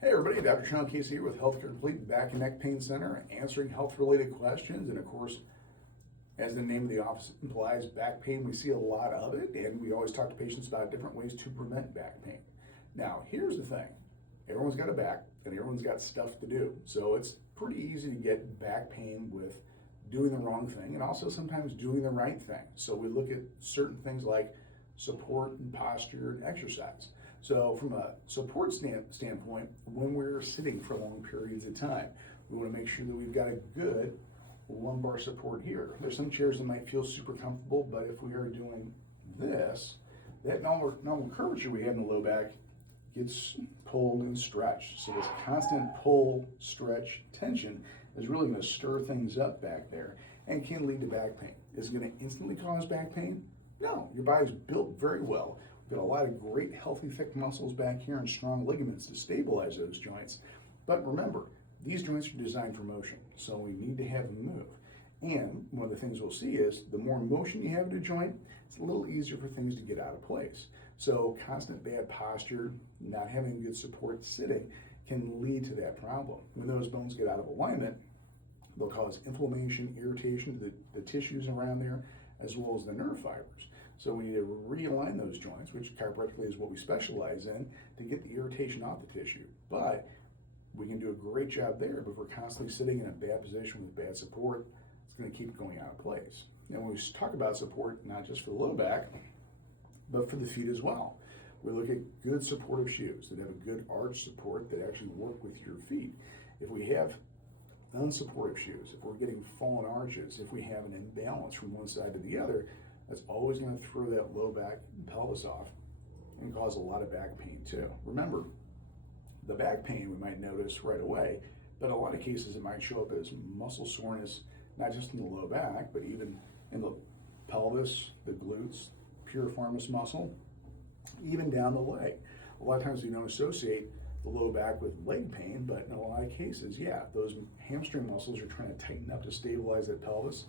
Hey everybody, Dr. Sean Casey here with Healthcare Complete Back and Neck Pain Center, answering health-related questions. And of course, as the name of the office implies, back pain, we see a lot of it, and we always talk to patients about different ways to prevent back pain. Now, here's the thing. Everyone's got a back, and everyone's got stuff to do. So it's pretty easy to get back pain with doing the wrong thing, and also sometimes doing the right thing. So we look at certain things like support and posture and exercise. So from a support standpoint, when we're sitting for long periods of time, we want to make sure that we've got a good lumbar support here. There's some chairs that might feel super comfortable, but if we are doing this, that normal curvature we have in the low back gets pulled and stretched. So this constant pull, stretch, tension is really going to stir things up back there and can lead to back pain. Is it going to instantly cause back pain? No, your body's built very well. We've got a lot of great, healthy, thick muscles back here and strong ligaments to stabilize those joints. But remember, these joints are designed for motion, so we need to have them move. And one of the things we'll see is the more motion you have in a joint, it's a little easier for things to get out of place. So constant bad posture, not having good support sitting can lead to that problem. When those bones get out of alignment, they'll cause inflammation, irritation to the tissues around there, as well as the nerve fibers. So we need to realign those joints, which chiropractically is what we specialize in, to get the irritation off the tissue. But we can do a great job there, but if we're constantly sitting in a bad position with bad support, it's going to keep going out of place. And when we talk about support, not just for the low back, but for the feet as well. We look at good supportive shoes that have a good arch support that actually work with your feet. If we have unsupportive shoes, if we're getting fallen arches, if we have an imbalance from one side to the other, that's always going to throw that low back and pelvis off and cause a lot of back pain too. Remember, the back pain we might notice right away, but in a lot of cases it might show up as muscle soreness, not just in the low back, but even in the pelvis, the glutes, piriformis muscle, even down the leg. A lot of times we don't associate the low back with leg pain, but in a lot of cases, yeah, those hamstring muscles are trying to tighten up to stabilize that pelvis.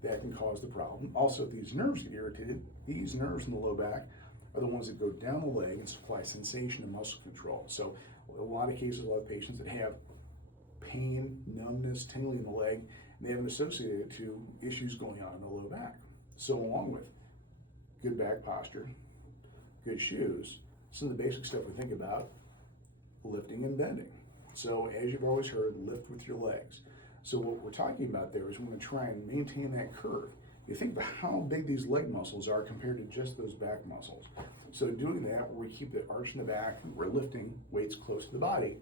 That can cause the problem. Also, if these nerves get irritated, these nerves in the low back are the ones that go down the leg and supply sensation and muscle control. So a lot of cases, a lot of patients that have pain, numbness, tingling in the leg, they haven't associated it to issues going on in the low back. So along with good back posture, good shoes, some of the basic stuff we think about, lifting and bending. So as you've always heard, lift with your legs. So what we're talking about there is we want to try and maintain that curve. You think about how big these leg muscles are compared to just those back muscles. So doing that, where we keep the arch in the back, we're lifting weights close to the body,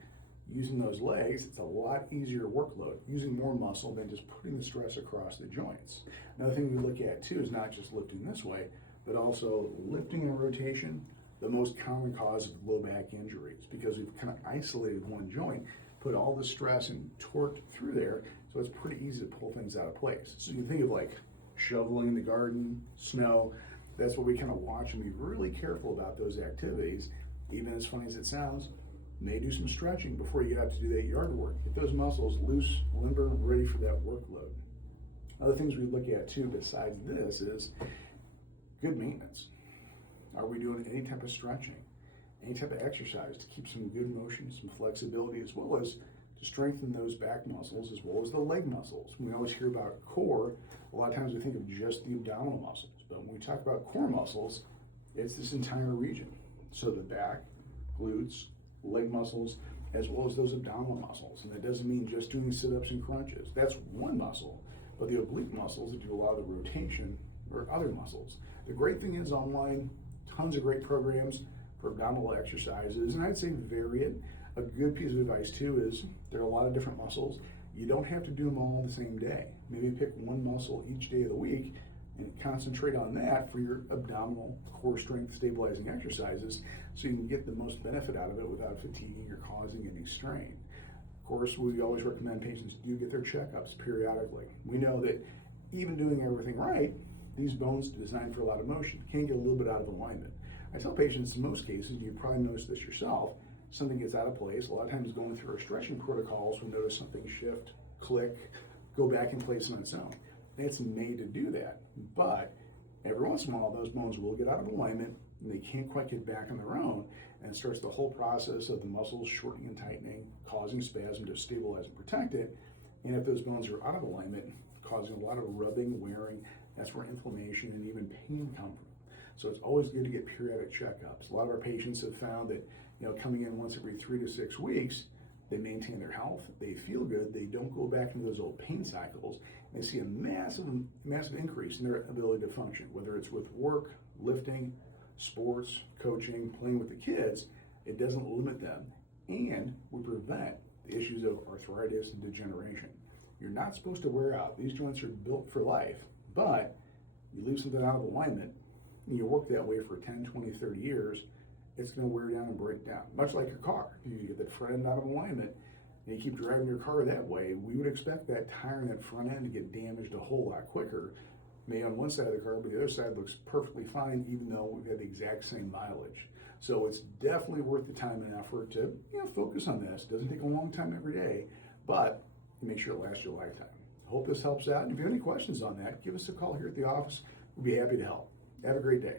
using those legs, it's a lot easier workload, using more muscle than just putting the stress across the joints. Another thing we look at too is not just lifting this way, but also lifting in rotation, the most common cause of low back injuries, because we've kind of isolated one joint, put all the stress and torque through there, so it's pretty easy to pull things out of place. So you think of like shoveling in the garden, snow, that's what we kind of watch and be really careful about those activities. Even as funny as it sounds, may do some stretching before you get out to do that yard work. Get those muscles loose, limber, ready for that workload. Other things we look at too besides this is good maintenance. Are we doing any type of stretching, any type of exercise to keep some good motion, some flexibility, as well as to strengthen those back muscles as well as the leg muscles? We always hear about core. A lot of times we think of just the abdominal muscles, but when we talk about core muscles, it's this entire region. So the back, glutes, leg muscles, as well as those abdominal muscles. And that doesn't mean just doing sit-ups and crunches. That's one muscle, but the oblique muscles that do a lot of the rotation are other muscles. The great thing is online, tons of great programs for abdominal exercises, and I'd say vary it. A good piece of advice too is there are a lot of different muscles. You don't have to do them all the same day. Maybe pick one muscle each day of the week and concentrate on that for your abdominal core strength stabilizing exercises so you can get the most benefit out of it without fatiguing or causing any strain. Of course, we always recommend patients do get their checkups periodically. We know that even doing everything right, these bones designed for a lot of motion can get a little bit out of alignment. I tell patients in most cases, you probably notice this yourself, something gets out of place. A lot of times going through our stretching protocols, we notice something shift, click, go back in place on its own. It's made to do that, but every once in a while those bones will get out of alignment and they can't quite get back on their own, and starts the whole process of the muscles shortening and tightening, causing spasm to stabilize and protect it. And if those bones are out of alignment, causing a lot of rubbing, wearing, that's where inflammation and even pain come from. So it's always good to get periodic checkups. A lot of our patients have found that, coming in once every 3 to 6 weeks, they maintain their health, they feel good, they don't go back into those old pain cycles, and they see a massive increase in their ability to function, whether it's with work, lifting, sports, coaching, playing with the kids. It doesn't limit them, and we prevent the issues of arthritis and degeneration. You're not supposed to wear out. These joints are built for life, but you leave something out of alignment, and you work that way for 10, 20, 30 years, it's going to wear down and break down. Much like your car. If you get the front end out of alignment and you keep driving your car that way, we would expect that tire and that front end to get damaged a whole lot quicker. Maybe on one side of the car, but the other side looks perfectly fine, even though we've had the exact same mileage. So it's definitely worth the time and effort to focus on this. It doesn't take a long time every day, but make sure it lasts your lifetime. Hope this helps out. And if you have any questions on that, give us a call here at the office. We'll be happy to help. Have a great day.